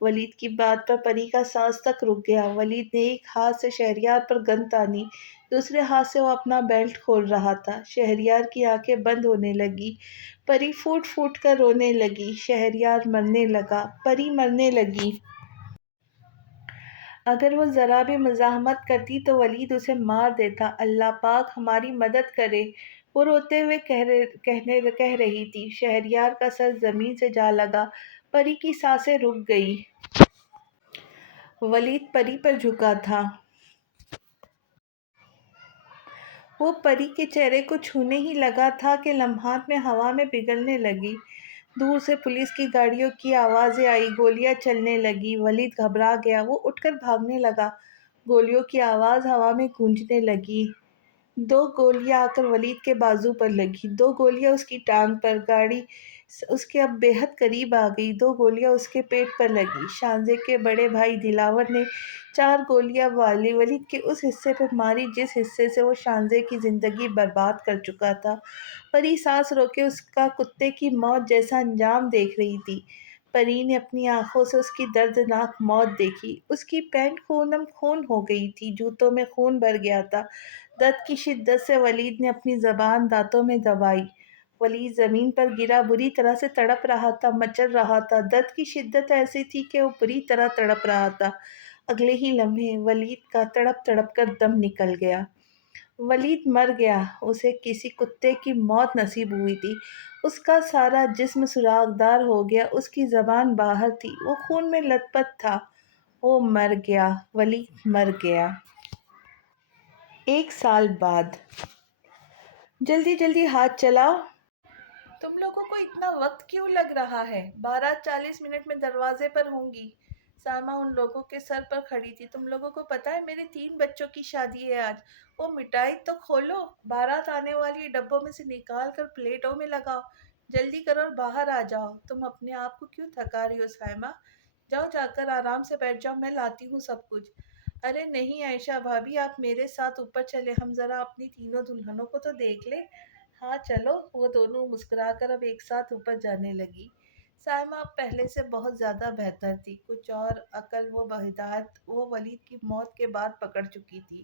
ولید کی بات پر پری کا سانس تک رک گیا۔ ولید نے ایک ہاتھ سے شہریار پر گن تانی، دوسرے ہاتھ سے وہ اپنا بیلٹ کھول رہا تھا۔ شہریار کی آنکھیں بند ہونے لگی۔ پری پھوٹ پھوٹ کر رونے لگی۔ شہریار مرنے لگا، پری مرنے لگی۔ اگر وہ ذرا بھی مزاحمت کرتی تو ولید اسے مار دیتا۔ اللہ پاک ہماری مدد کرے، وہ روتے ہوئے کہہ رہی تھی۔ شہریار کا سر زمین سے جا لگا۔ پری کی سانسیں رک گئی۔ ولید پری پر جھکا تھا۔ وہ پری کے چہرے کو چھونے ہی لگا تھا کہ لمحات میں ہوا میں پگھلنے لگی۔ دور سے پولیس کی گاڑیوں کی آوازیں آئی، گولیاں چلنے لگی۔ ولید گھبرا گیا، وہ اٹھ کر بھاگنے لگا۔ گولیوں کی آواز ہوا میں گونجنے لگی۔ دو گولیاں آ کر ولید کے بازو پر لگی، دو گولیاں اس کی ٹانگ پر۔ گاڑی اس کے اب بے حد قریب آ گئی۔ دو گولیاں اس کے پیٹ پر لگی۔ شانزے کے بڑے بھائی دلاور نے 4 گولیاں ولید کے اس حصے پہ ماری جس حصے سے وہ شانزے کی زندگی برباد کر چکا تھا۔ پری سانس روکے اس کا کتے کی موت جیسا انجام دیکھ رہی تھی۔ پری نے اپنی آنکھوں سے اس کی دردناک موت دیکھی۔ اس کی پینٹ خونم خون ہو گئی تھی، جوتوں میں خون بھر گیا تھا۔ درد کی شدت سے ولید نے اپنی زبان دانتوں میں دبائی۔ ولید زمین پر گرا، بری طرح سے تڑپ رہا تھا، مچل رہا تھا۔ درد کی شدت ایسی تھی کہ وہ بری طرح تڑپ رہا تھا۔ اگلے ہی لمحے ولید کا تڑپ تڑپ کر دم نکل گیا۔ ولید مر گیا، اسے کسی کتے کی موت نصیب ہوئی تھی۔ اس کا سارا جسم سوراخ دار ہو گیا، اس کی زبان باہر تھی، وہ خون میں لت پت تھا۔ وہ مر گیا، ولید مر گیا۔ 1 سال بعد۔ جلدی جلدی ہاتھ چلاؤ۔ تم لوگوں کو اتنا وقت کیوں لگ رہا ہے؟ 12:40 میں دروازے پر ہوں گی۔ سائمہ ان لوگوں کے سر پر کھڑی تھی۔ تم لوگوں کو پتہ ہے میرے 3 بچوں کی شادی ہے آج۔ وہ مٹھائی تو کھولو، بارات آنے والی ہے، ڈبوں میں سے نکال کر پلیٹوں میں لگاؤ، جلدی کرو اور باہر آ جاؤ۔ تم اپنے آپ کو کیوں تھکا رہی ہو سائمہ؟ جاؤ جا کر آرام سے بیٹھ جاؤ، میں لاتی ہوں سب کچھ۔ ارے نہیں عائشہ بھابھی، آپ میرے ساتھ اوپر چلیں، ہم ذرا اپنی تینوں دلہنوں کو تو دیکھ لیں۔ ہاں چلو۔ وہ دونوں مسکرا کر اب ایک ساتھ اوپر جانے لگی۔ سائمہ اب پہلے سے بہت زیادہ بہتر تھی۔ کچھ اور عقل و ہدایت وہ ولید کی موت کے بعد پکڑ چکی تھی۔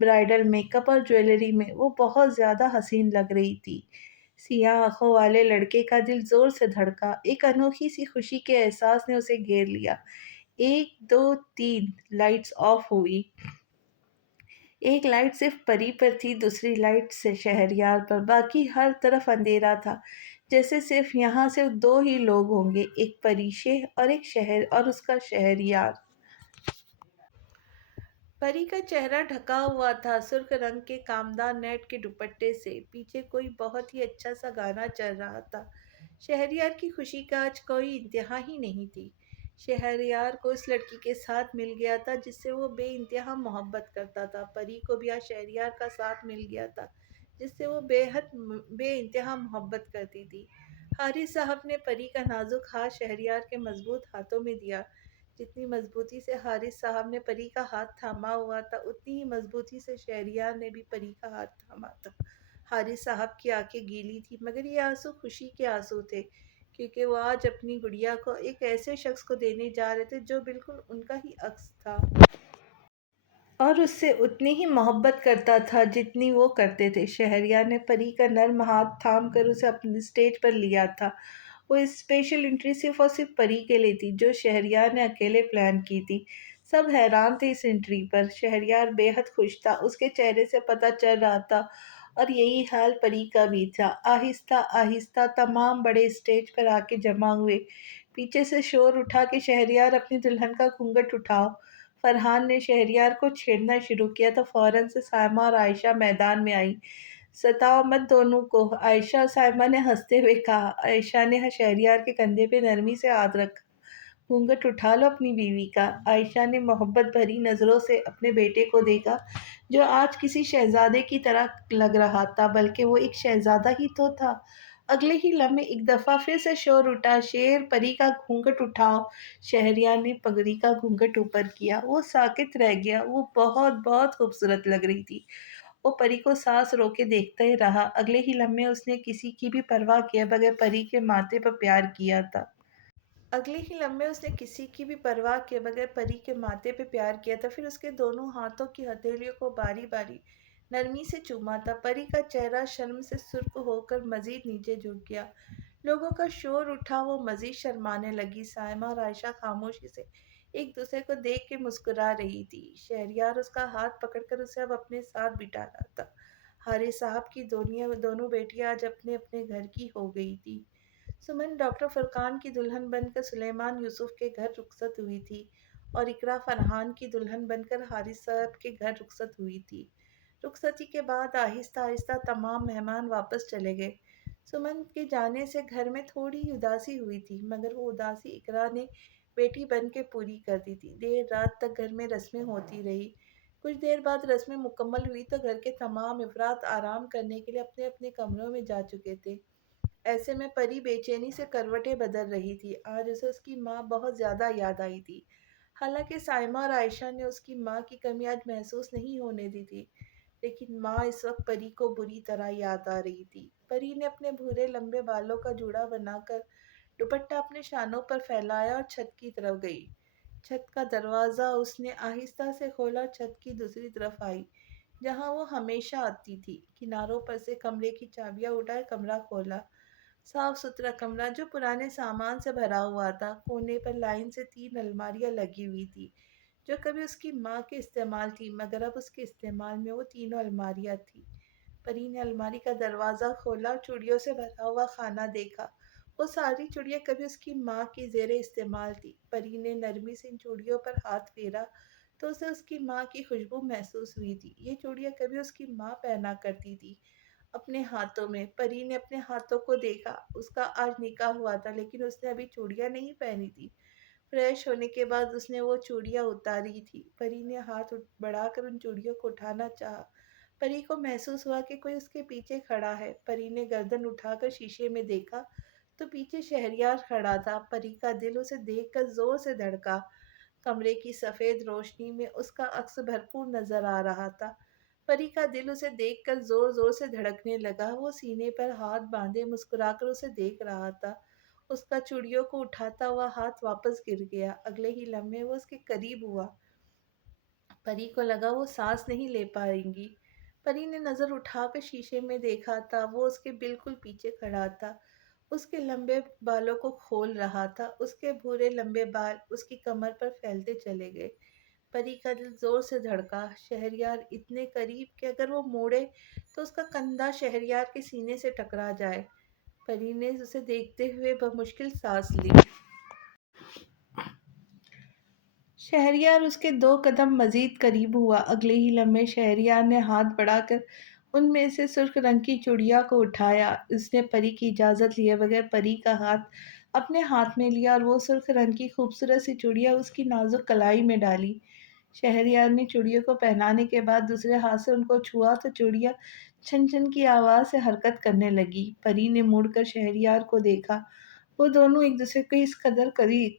برائڈل میک اپ اور جویلری میں وہ بہت زیادہ حسین لگ رہی تھی۔ سیاہ آنکھوں والے لڑکے کا دل زور سے دھڑکا، ایک انوکھی سی خوشی کے احساس نے اسے گھیر لیا۔ ایک دو تین لائٹس آف ہوئی۔ ایک لائٹ صرف پری پر تھی، دوسری لائٹ سے شہریار پر، باقی ہر طرف اندھیرا تھا، جیسے صرف دو ہی لوگ ہوں گے، ایک پریشے اور ایک شہر اور اس کا شہریار۔ پری کا چہرہ ڈھکا ہوا تھا سرخ رنگ کے کامدار نیٹ کے دوپٹے سے، پیچھے کوئی بہت ہی اچھا سا گانا چل رہا تھا۔ شہریار کی خوشی کا آج کوئی انتہا ہی نہیں تھی۔ شہریار کو اس لڑکی کے ساتھ مل گیا تھا جس سے وہ بے انتہا محبت کرتا تھا، پری کو بھی آج شہریار کا ساتھ مل گیا تھا جس سے وہ بے انتہا محبت کرتی تھی۔ حارث صاحب نے پری کا نازک ہاتھ شہریار کے مضبوط ہاتھوں میں دیا۔ جتنی مضبوطی سے حارث صاحب نے پری کا ہاتھ تھاما ہوا تھا، اتنی ہی مضبوطی سے شہریار نے بھی پری کا ہاتھ تھاما تھا۔ حارث صاحب کی آنکھیں گیلی تھی، مگر یہ آنسو خوشی کے آنسو تھے، کیونکہ وہ آج اپنی گڑیا کو ایک ایسے شخص کو دینے جا رہے تھے جو بالکل ان کا ہی عکس تھا اور اس سے اتنی ہی محبت کرتا تھا جتنی وہ کرتے تھے۔ شہریار نے پری کا نرم ہاتھ تھام کر اسے اپنے اسٹیج پر لیا تھا۔ وہ اسپیشل انٹری صرف اور صرف پری کے لیے تھی، جو شہریار نے اکیلے پلان کی تھی۔ سب حیران تھے اس انٹری پر۔ شہریار بے حد خوش تھا، اس کے چہرے سے پتہ چل رہا تھا، اور یہی حال پری کا بھی تھا۔ آہستہ آہستہ تمام بڑے اسٹیج پر آ کے جمع ہوئے۔ پیچھے سے شور اٹھا کہ شہریار اپنی دلہن کا گھونگھٹ اٹھاؤ۔ فرحان نے شہریار کو چھیڑنا شروع کیا تو فوراً سے سائمہ اور عائشہ میدان میں آئیں۔ ستاؤ مت دونوں کو، عائشہ اور سائمہ نے ہنستے ہوئے کہا۔ عائشہ نے شہریار کے کندھے پہ نرمی سے ہاتھ رکھا۔ گھونگھٹ اٹھا لو اپنی بیوی کا۔ عائشہ نے محبت بھری نظروں سے اپنے بیٹے کو دیکھا، جو آج کسی شہزادے کی طرح لگ رہا تھا، بلکہ وہ ایک شہزادہ ہی تو تھا۔ اگلے ہی لمحے ایک دفعہ پھر سے شور اٹھا، شیر پری کا گھونگھٹ اٹھاؤ۔ شہریار نے پری کا گھونگھٹ اوپر کیا۔ وہ ساکت رہ گیا۔ وہ بہت بہت خوبصورت لگ رہی تھی۔ وہ پری کو سانس روکے دیکھتا ہی رہا۔ اگلے ہی لمحے اس نے کسی کی بھی پرواہ کیے بغیر پری کے ماتھے پر پیار کیا تھا۔ اگلے ہی لمحے اس نے کسی کی بھی پرواہ کیے بغیر پری کے ماتھے پہ پیار کیا تھا، پھر اس کے دونوں ہاتھوں کی ہتھیلیوں کو باری باری نرمی سے چوما تھا۔ پری کا چہرہ شرم سے سرخ ہو کر مزید نیچے جھک گیا۔ لوگوں کا شور اٹھا، وہ مزید شرمانے لگی۔ سائمہ اور عائشہ خاموشی سے ایک دوسرے کو دیکھ کے مسکرا رہی تھی۔ شہریار اس کا ہاتھ پکڑ کر اسے اب اپنے ساتھ بٹھا رہا تھا۔ حارث صاحب کی دونوں بیٹیاں آج اپنے اپنے گھر کی ہو گئی تھی۔ سمن ڈاکٹر فرقان کی دلہن بن کر سلیمان یوسف کے گھر رخصت ہوئی تھی، اور اقرا فرحان کی دلہن بن کر حارث صاحب کے گھر رخصت ہوئی تھی۔ رخصتی کے بعد آہستہ آہستہ تمام مہمان واپس چلے گئے۔ سمن کے جانے سے گھر میں تھوڑی اداسی ہوئی تھی، مگر وہ اداسی اقرا نے بیٹی بن کے پوری کر دی تھی۔ دیر رات تک گھر میں رسمیں ہوتی رہی۔ کچھ دیر بعد رسمیں مکمل ہوئی تو گھر کے تمام افراد آرام کرنے کے لیے اپنے اپنے کمروں میں جا چکے تھے۔ ایسے میں پری بے چینی سے کروٹیں بدل رہی تھی۔ آج اسے اس کی ماں بہت زیادہ یاد آئی تھی۔ حالانکہ سائمہ اور عائشہ نے اس کی ماں کی کمی آج محسوس نہیں ہونے دی تھی، لیکن ماں اس وقت پری کو بری طرح یاد آ رہی تھی۔ پری نے اپنے بھورے لمبے بالوں کا جوڑا بنا کر دوپٹہ اپنے شانوں پر پھیلایا اور چھت کی طرف گئی۔ چھت کا دروازہ اس نے آہستہ سے کھولا، چھت کی دوسری طرف آئی جہاں وہ ہمیشہ آتی تھی۔ کناروں پر سے کمرے کی چابیاں اٹھائے کمرہ کھولا۔ صاف ستھرا کمرہ جو پرانے سامان سے بھرا ہوا تھا۔ کونے پر لائن سے 3 الماریاں لگی ہوئی تھی جو کبھی اس کی ماں کے استعمال تھی، مگر اب اس کے استعمال میں وہ تینوں الماریاں تھیں۔ پری نے الماری کا دروازہ کھولا اور چوڑیوں سے بھرا ہوا خانہ دیکھا۔ وہ ساری چوڑیاں کبھی اس کی ماں کی زیر استعمال تھی۔ پری نے نرمی سے ان چوڑیوں پر ہاتھ پھیرا تو اسے اس کی ماں کی خوشبو محسوس ہوئی تھی۔ یہ چوڑیاں کبھی اس کی ماں پہنا کرتی تھی اپنے ہاتھوں میں۔ پری نے اپنے ہاتھوں کو دیکھا۔ اس کا آج نکاح ہوا تھا، لیکن اس نے ابھی چوڑیاں نہیں پہنی تھی۔ فریش ہونے کے بعد اس نے وہ چوڑیاں اتاری تھی۔ پری نے ہاتھ بڑھا کر ان چوڑیوں کو اٹھانا چاہا۔ پری کو محسوس ہوا کہ کوئی اس کے پیچھے کھڑا ہے۔ پری نے گردن اٹھا کر شیشے میں دیکھا تو پیچھے شہریار کھڑا تھا۔ پری کا دل اسے دیکھ کر زور سے دھڑکا۔ کمرے کی سفید روشنی میں اس کا عکس بھرپور نظر آ رہا تھا۔ پری کا دل اسے دیکھ کر زور زور سے دھڑکنے لگا۔ وہ سینے پر ہاتھ باندھے مسکرا کر اسے دیکھ رہا تھا۔ اس کا چوڑیوں کو اٹھاتا ہوا ہاتھ واپس گر گیا۔ اگلے ہی لمحے وہ اس کے قریب ہوا۔ پری کو لگا وہ سانس نہیں لے پائیں گی۔ پری نے نظر اٹھا کر شیشے میں دیکھا تھا، وہ اس کے بالکل پیچھے کھڑا تھا، اس کے لمبے بالوں کو کھول رہا تھا، اس کے بھورے لمبے بال اس کی کمر پر پھیلتے چلے گئے۔ پری کا دل زور سے دھڑکا، شہریار اتنے قریب کہ اگر وہ موڑے تو اس کا کندھا شہریار کے سینے سے ٹکرا جائے۔ پری نے اسے دیکھتے ہوئے بمشکل سانس لی۔ شہریار اس کے 2 قدم مزید قریب ہوا۔ اگلے ہی لمحے شہریار نے ہاتھ بڑھا کر ان میں سے سرخ رنگ کی چڑیا کو اٹھایا۔ اس نے پری کی اجازت لیے بغیر پری کا ہاتھ اپنے ہاتھ میں لیا اور وہ سرخ رنگ کی خوبصورت سی چڑیا اس کی نازک کلائی میں ڈالی۔ شہریار نے چڑیا کو پہنانے کے بعد دوسرے ہاتھ سے ان کو چھوا تو چڑیا چھن چھن کی آواز سے حرکت کرنے لگی۔ پری نے مڑ کر شہریار کو دیکھا۔ وہ دونوں ایک دوسرے کے اس قدر قریب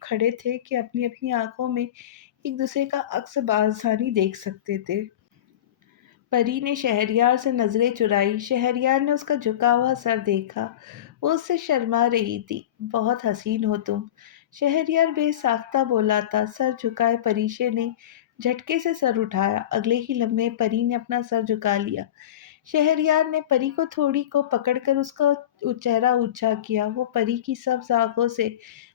کھڑے تھے کہ اپنی اپنی آنکھوں میں ایک دوسرے کا عکس بآسانی دیکھ سکتے تھے۔ پری نے شہریار سے نظریں چرائی۔ شہریار نے اس کا جھکا ہوا سر دیکھا۔ وہ اس سے شرما رہی تھی۔ بہت حسین ہو تم، شہریار بے ساختہ بولا تھا۔ سر جھکائے پریشے نے جھٹکے سے سر اٹھایا۔ اگلے ہی لمحے پری نے اپنا سر جھکا لیا۔ شہریار نے پری کو تھوڑی کو پکڑ کر اس کا چہرہ اونچا کیا۔ وہ پری کی سبز آنکھوں سے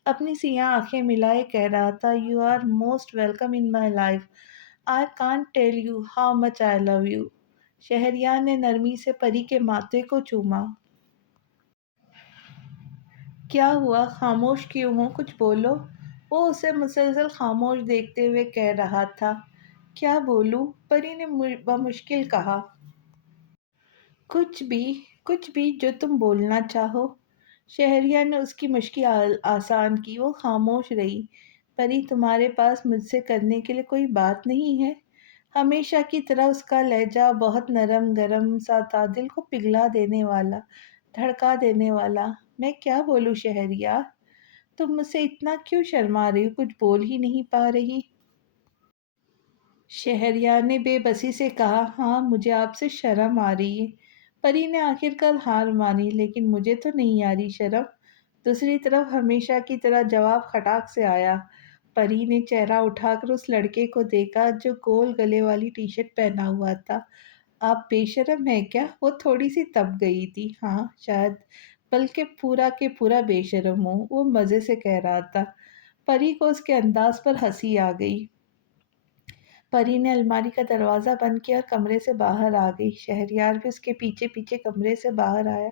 اپنی سیاہ آنکھیں ملائے کہہ رہا تھا، "You are most welcome in my life. I can't tell you how much I love you." Shahryar نے نرمی سے پری کے ماتھے کو چوما۔ "کیا ہوا؟ خاموش کیوں ہو؟ کچھ بولو." وہ اسے مسلسل خاموش دیکھتے ہوئے کہہ رہا تھا۔ "کیا بولوں؟" پری نے بمشکل کہا۔ "کچھ بھی، کچھ بھی جو تم بولنا چاہو." شہریار نے اس کی مشقی آسان کی۔ وہ خاموش رہی۔ "پری، تمہارے پاس مجھ سے کرنے کے لیے کوئی بات نہیں ہے؟" ہمیشہ کی طرح اس کا لہجہ بہت نرم گرم سا تھا، دل کو پگھلا دینے والا، دھڑکا دینے والا۔ "میں کیا بولوں شہریار؟ تم مجھ سے اتنا کیوں شرما رہی ہو؟ کچھ بول ہی نہیں پا رہی." شہریار نے بے بسی سے کہا، "ہاں، مجھے آپ سے شرم آ رہی ہے." پری نے آخر کار ہار مانی، "لیکن مجھے تو نہیں آ رہی شرم." دوسری طرف ہمیشہ کی طرح جواب کھٹاک سے آیا۔ پری نے چہرہ اٹھا کر اس لڑکے کو دیکھا جو گول گلے والی ٹی شرٹ پہنا ہوا تھا۔ "آپ بے شرم ہیں کیا؟" وہ تھوڑی سی تپ گئی تھی۔ "ہاں، شاید، بلکہ پورا کے پورا بے شرم ہوں." وہ مزے سے کہہ رہا تھا۔ پری کو اس کے انداز پر ہنسی آ گئی۔ پری نے الماری کا دروازہ بند کیا اور کمرے سے باہر آ گئی۔ شہریار بھی اس کے پیچھے پیچھے کمرے سے باہر آیا۔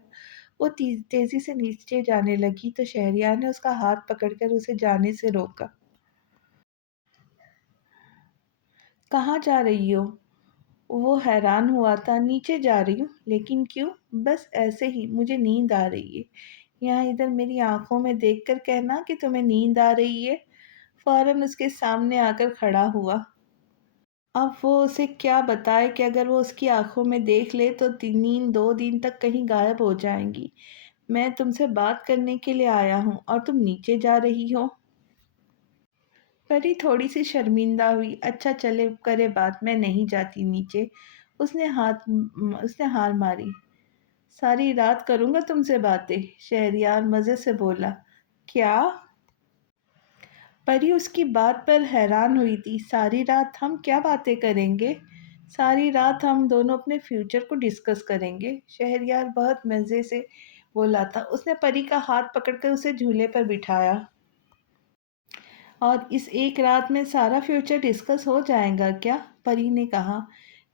وہ تیزی سے نیچے جانے لگی تو شہریار نے اس کا ہاتھ پکڑ کر اسے جانے سے روکا۔ "کہاں جا رہی ہو؟" وہ حیران ہوا تھا۔ "نیچے جا رہی ہوں." "لیکن کیوں؟" "بس ایسے ہی، مجھے نیند آ رہی ہے." "یہاں ادھر میری آنکھوں میں دیکھ کر کہنا کہ تمہیں نیند آ رہی ہے." فوراً اس کے سامنے آ کر کھڑا ہوا۔ اب وہ اسے کیا بتائے کہ اگر وہ اس کی آنکھوں میں دیکھ لے تو نیند 2 دن تک کہیں غائب ہو جائیں گی۔ "میں تم سے بات کرنے کے لیے آیا ہوں اور تم نیچے جا رہی ہو." پری تھوڑی سی شرمندہ ہوئی۔ "اچھا چلے کرے بات، میں نہیں جاتی نیچے." اس نے ہار ماری۔ "ساری رات کروں گا تم سے باتیں." شہریار مزے سے بولا۔ "کیا؟" پری اس کی بات پر حیران ہوئی تھی۔ "ساری رات ہم کیا باتیں کریں گے؟" "ساری رات ہم دونوں اپنے فیوچر کو ڈسکس کریں گے." شہریار بہت مزے سے بولا تھا۔ اس نے پری کا ہاتھ پکڑ کر اسے جھولے پر بٹھایا۔ "اور اس ایک رات میں سارا فیوچر ڈسکس ہو جائے گا کیا؟" پری نے کہا۔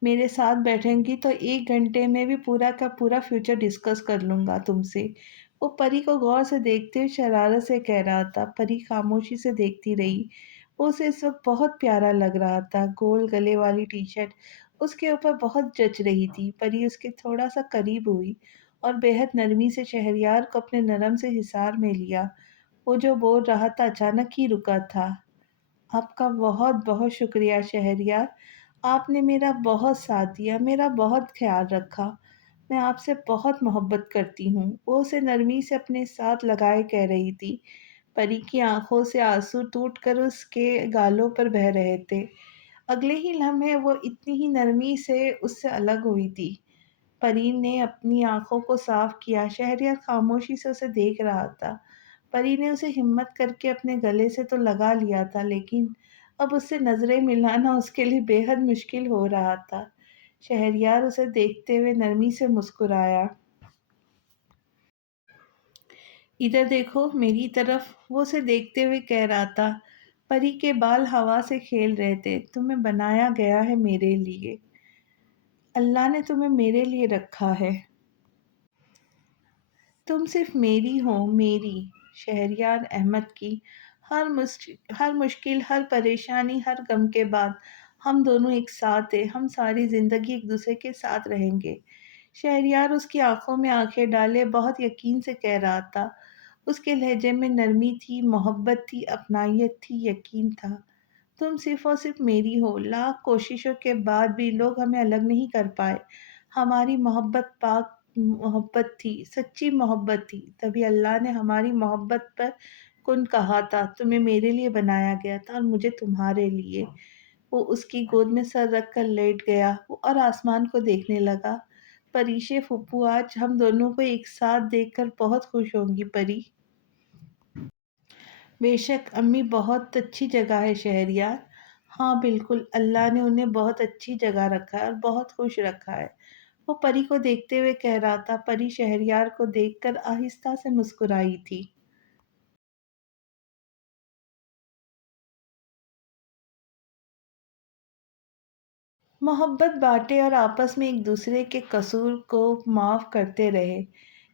"میرے ساتھ بیٹھیں گی تو 1 گھنٹے میں بھی پورا کا پورا فیوچر ڈسکس کر لوں گا تم سے." وہ پری کو غور سے دیکھتے ہوئے شرارت سے کہہ رہا تھا۔ پری خاموشی سے دیکھتی رہی۔ وہ اسے اس وقت بہت پیارا لگ رہا تھا۔ گول گلے والی ٹی شرٹ اس کے اوپر بہت جچ رہی تھی۔ پری اس کے تھوڑا سا قریب ہوئی اور بے حد نرمی سے شہریار کو اپنے نرم سے حصار میں لیا۔ وہ جو بول رہا تھا اچانک ہی رکا تھا۔ "آپ کا بہت بہت شکریہ شہریار۔ آپ نے میرا بہت ساتھ دیا، میرا بہت خیال رکھا۔ میں آپ سے بہت محبت کرتی ہوں." وہ اسے نرمی سے اپنے ساتھ لگائے کہہ رہی تھی۔ پری کی آنکھوں سے آنسو ٹوٹ کر اس کے گالوں پر بہہ رہے تھے۔ اگلے ہی لمحے وہ اتنی ہی نرمی سے اس سے الگ ہوئی تھی۔ پری نے اپنی آنکھوں کو صاف کیا۔ شہریار خاموشی سے اسے دیکھ رہا تھا۔ پری نے اسے ہمت کر کے اپنے گلے سے تو لگا لیا تھا، لیکن اب اس سے نظریں ملانا اس کے لیے بے حد مشکل ہو رہا تھا۔ شہریار اسے دیکھتے ہوئے نرمی سے مسکرایا۔ ادھر دیکھو میری طرف، وہ اسے دیکھتے ہوئے کہہ رہا تھا۔ پری کے بال ہوا سے کھیل رہے تھے۔ تمہیں بنایا گیا ہے میرے لیے، اللہ نے تمہیں میرے لیے رکھا ہے، تم صرف میری ہو، میری۔ شہریار احمد کی ہر مشکل، ہر پریشانی، ہر غم کے بعد ہم دونوں ایک ساتھ ہیں، ہم ساری زندگی ایک دوسرے کے ساتھ رہیں گے۔ شہریار اس کی آنکھوں میں آنکھیں ڈالے بہت یقین سے کہہ رہا تھا۔ اس کے لہجے میں نرمی تھی، محبت تھی، اپنائیت تھی، یقین تھا۔ تم صرف اور صرف میری ہو، لاکھ کوششوں کے بعد بھی لوگ ہمیں الگ نہیں کر پائے۔ ہماری محبت پاک محبت تھی، سچی محبت تھی، تبھی اللہ نے ہماری محبت پر کن کہا تھا، تمہیں میرے لیے بنایا گیا تھا اور مجھے تمہارے لیے۔ وہ اس کی گود میں سر رکھ کر لیٹ گیا اور آسمان کو دیکھنے لگا۔ پریشے پھپھو آج ہم دونوں کو ایک ساتھ دیکھ کر بہت خوش ہوں گی پری۔ بے شک امی، بہت اچھی جگہ ہے شہریار۔ ہاں بالکل، اللہ نے انہیں بہت اچھی جگہ رکھا ہے اور بہت خوش رکھا ہے، وہ پری کو دیکھتے ہوئے کہہ رہا تھا۔ پری شہریار کو دیکھ کر آہستہ سے مسکرائی تھی۔ محبت بانٹے اور آپس میں ایک دوسرے کے قصور کو معاف کرتے رہے،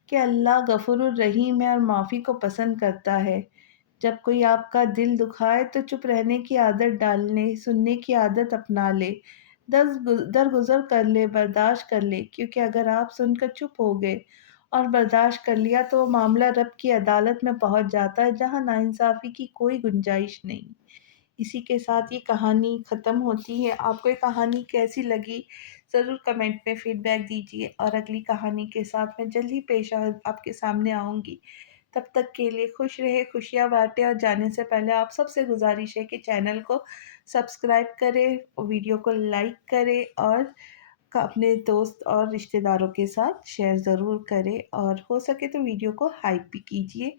کہ اللہ غفور الرحیم ہے اور معافی کو پسند کرتا ہے۔ جب کوئی آپ کا دل دکھائے تو چپ رہنے کی عادت ڈالنے، سننے کی عادت اپنا لے، درگزر کر لے، برداشت کر لے، کیونکہ اگر آپ سن کر چپ ہو گئے اور برداشت کر لیا تو وہ معاملہ رب کی عدالت میں پہنچ جاتا ہے، جہاں ناانصافی کی کوئی گنجائش نہیں۔ اسی کے ساتھ یہ کہانی ختم ہوتی ہے۔ آپ کو یہ کہانی کیسی لگی ضرور کمنٹ میں فیڈ بیک دیجیے، اور اگلی کہانی کے ساتھ میں جلدی پیش آپ کے سامنے آؤں گی۔ تب تک کے لیے خوش رہے، خوشیاں بانٹیں، اور جانے سے پہلے آپ سب سے گزارش ہے کہ چینل کو سبسکرائب کریں، ویڈیو کو لائک کریں، اور اپنے دوست اور رشتہ داروں کے ساتھ شیئر ضرور کریں، اور ہو سکے تو ویڈیو کو ہائپ بھی کیجیے۔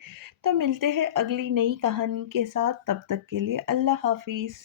تو ملتے ہیں اگلی نئی کہانی کے ساتھ، تب تک کے لیے اللہ حافظ۔